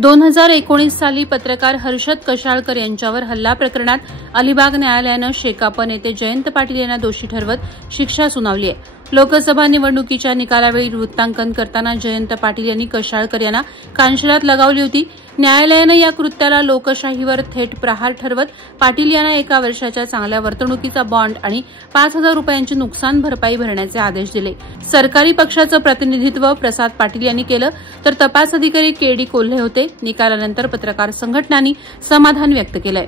2019 साली पत्रकार हर्षद कशाळकर यांच्यावर हल्ला प्रकरणात अलिबाग न्यायालयानं शेकाप नेते जयंत पाटील यांना दोषी ठरवत शिक्षा सुनावली आहे। लोकसभा निवडणुकीच्या निकालावेळी वृत्तांकन करताना जयंत पाटील यांनी कशाळकर यांना कानशिलात लगावली होती। न्यायालयानं या कृत्याला लोकशाहीवर थेट प्रहार ठरवत पाटील यांना 1 वर्षाच्या चांगल्या वर्तणुकीचा बॉन्ड आणि 5,000 रुपयांची नुकसान भरपाई भरण्याचे आदेश दिले। सरकारी पक्षाचं प्रतिनिधित्व प्रसाद पाटील यांनी केलं तर तपास अधिकारी के.डी. कोल्हे होते। निकालानंतर पत्रकार संघटनांनी समाधान व्यक्त केलंय।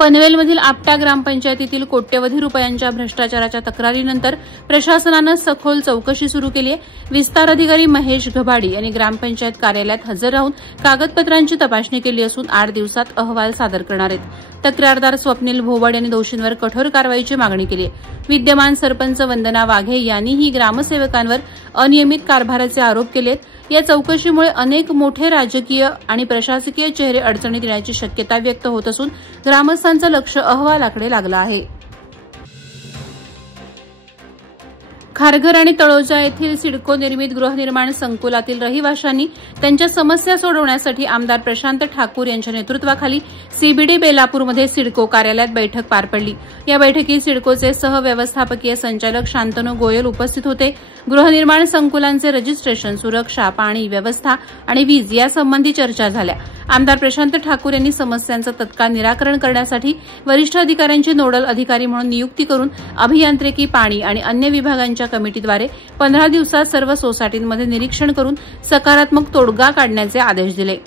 पनवेलमधील आपटा ग्रामपंचायतीतील कोट्यवधी रुपयांच्या भ्रष्टाचाराच्या तक्रारीनंतर प्रशासनानं सखोल चौकशी सुरू केली आहे। विस्तार अधिकारी महेश घबाडी यांनी ग्रामपंचायत कार्यालयात हजर राहून कागदपत्रांची तपासणी केली असून 8 दिवसात अहवाल सादर करणार आहेत। तक्रारदार स्वप्नील भोवड यांनी दोषींवर कठोर कारवाईची मागणी केली आहे। विद्यमान सरपंच वंदना वाघे यांनीही ग्रामसेवकांवर अनियमित कारभाराचे आरोप केले आहेत। या चौकशीमुळे अनेक मोठे राजकीय आणि प्रशासकीय चेहरे अडचणीत येण्याची शक्यता व्यक्त होत असून ग्रामस्थांचं लक्ष अहवालाकडे लागलं आहे। खारघर आणि तळोजा येथील सिडको निर्मित गृहनिर्माण संकुलातील रहिवाशांनी त्यांच्या समस्या सोडवण्यासाठी आमदार प्रशांत ठाकूर यांच्या नेतृत्वाखाली सीबीडी बेलापूरमध्ये सिडको कार्यालयात बैठक पार पडली। या बैठकीत सिडकोचे सहव्यवस्थापकीय संचालक शांतनू गोयल उपस्थित होते। गृहनिर्माण संकुलांचे रजिस्ट्रेशन, सुरक्षा, पाणी व्यवस्था आणि वीज यासंबंधी चर्चा झाल्या। आमदार प्रशांत ठाकूर यांनी समस्यांचं तत्काळ निराकरण करण्यासाठी वरिष्ठ अधिकाऱ्यांची नोडल अधिकारी म्हणून नियुक्ती करून अभियांत्रिकी, पाणी आणि अन्य विभागांच्या कमिटीद्वारे 15 दिवसात सर्व सोसायटींमध्ये निरीक्षण करून सकारात्मक तोडगा काढण्याचे आदेश दिले।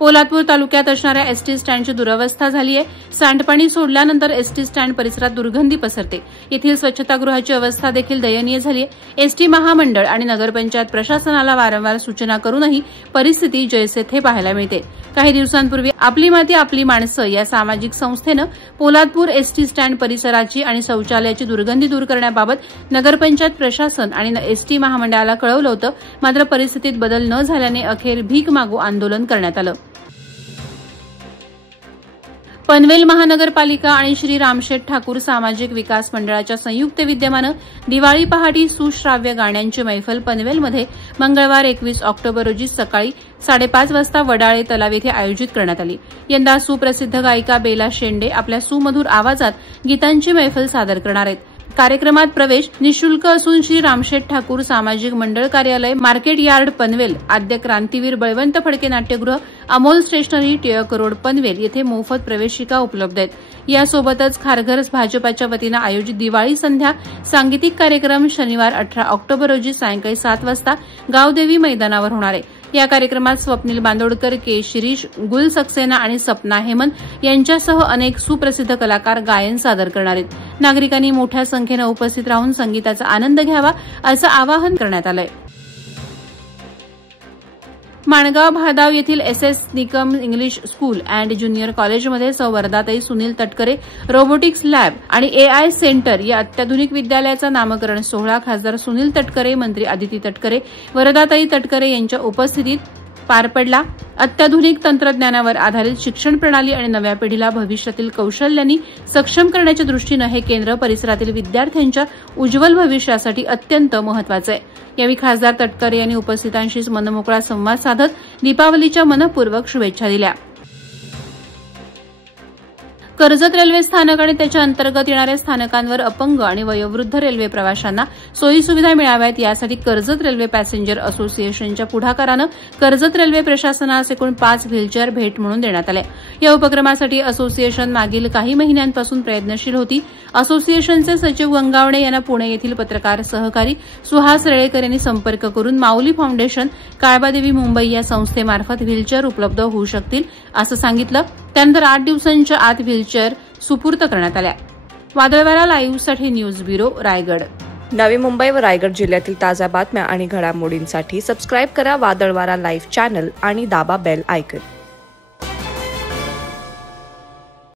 पोलादपूर तालुक्यात असणाऱ्या एसटी स्टँडची दुरवस्था झाली आहे। सांडपाणी सोडल्यानंतर एसटी स्टँड परिसरात दुर्गंधी पसरते। येथील स्वच्छतागृहाची अवस्था देखील दयनीय झाली आहे। एसटी महामंडळ आणि नगरपंचायत प्रशासनाला वारंवार सूचना करूनही परिस्थिती जैसे थे पाहायला मिळते। काही दिवसांपूर्वी आपली माती आपली माणसं या सामाजिक संस्थेनं पोलादपूर एसटी स्टँड परिसराची आणि शौचालयाची दुर्गंधी दूर करण्याबाबत नगरपंचायत प्रशासन आणि एसटी महामंडळाला कळवलं होतं। मात्र परिस्थितीत बदल न झाल्याने अखेर भीक मागू आंदोलन करण्यात आलं। पनवेल महानगरपालिका आणि श्री रामशेठ ठाकूर सामाजिक विकास मंडळाच्या संयुक्त विद्यमानं दिवाळी पहाटी सुश्राव्य गाण्यांची मैफल पनवेलमध्ये मंगळवार 21 ऑक्टोबर रोजी सकाळी 5:30 वाजता वडाळे तलाव येथे आयोजित करण्यात आली। यंदा सुप्रसिद्ध गायिका बेला शेंडे आपल्या सुमधुर आवाजात गीतांची मैफल सादर करणार आहेत। कार्यक्रमात प्रवेश निःशुल्क असून श्री रामशेठ ठाकूर सामाजिक मंडळ कार्यालय, मार्केट यार्ड पनवेल, आद्य क्रांतीवीर बळवंत फडके नाट्यगृह, अमोल स्टेशनरी, टिळक रोड पनवेल येथे मोफत प्रवेशिका उपलब्ध आहेत। यासोबतच खारघर भाजपाच्या वतीनं आयोजित दिवाळी संध्या सांगीतिक कार्यक्रम शनिवार 18 ऑक्टोबर रोजी सायंकाळी 7 वाजता गावदेवी मैदानावर होणार आहे। या कार्यक्रमात स्वप्नील बांदोडकर, के. शिरीष, गुल सक्सेना आणि सपना हेमंत यांच्यासह अनेक सुप्रसिद्ध कलाकार गायन सादर करणार आहेत। नागरिकांनी मोठ्या संख्येनं उपस्थित राहून संगीताचा आनंद घ्यावा असं आवाहन करण्यात आलंय। माणगाव भादाव येथील S S. Nikam English school and junior कॉलेजमध्ये वर्धाताई सुनील तटकरे रोबोटिक्स लॅब आणि एआय सेंटर या अत्याधुनिक विद्यालयाचा नामकरण सोहळा खासदार सुनील तटकरे, मंत्री आदिती तटकरे, वरदाताई तटकरे यांच्या उपस्थितीत पार पडला। अत्याधुनिक तंत्रज्ञानावर आधारित शिक्षण प्रणाली आणि नव्या पिढीला भविष्यातील कौशल्यांनी सक्षम करण्याच्या दृष्टीनं हे केंद्र परिसरातील विद्यार्थ्यांच्या उज्ज्वल भविष्यासाठी अत्यंत महत्वाचं आहे। यावेळी खासदार तटकरे यांनी उपस्थितांशी मनमोकळा संवाद साधत दीपावलीच्या मनपूर्वक शुभेच्छा दिल्या। कर्जत रेल्वे स्थानक आणि त्याच्या अंतर्गत येणाऱ्या स्थानकांवर अपंग आणि वयोवृद्ध रेल्वे प्रवाशांना सोयीसुविधा मिळाव्यात यासाठी कर्जत रेल्वे पॅसेंजर असोसिएशनच्या पुढाकारानं कर्जत रेल्वे प्रशासनास एकूण 5 व्हीलचेअर भेट म्हणून देण्यात आल्या। या उपक्रमासाठी असोसिएशन मागील काही महिन्यांपासून प्रयत्नशील होती। असोसिएशनचे सचिव गंगावणे यांना पुणे येथील पत्रकार सहकारी सुहास रेळेकर यांनी संपर्क करून माऊली फाउंडेशन, काळबादेवी मुंबई या संस्थेमार्फत व्हीलचेअर उपलब्ध होऊ शकतील असं सांगितलं। त्यानंतर 8 दिवसांच्या आत व्हीलचेअर सुपूर्द करण्यात आल्या। वादळवारा लाईव्हसाठी न्यूज ब्युरो, रायगड। नवी मुंबई व रायगड जिल्ह्यातील ताज्या बातम्या आणि घडामोडींसाठी सबस्क्राईब करा वादळवारा लाईव्ह चॅनल आणि दाबा बेल आयकॉन।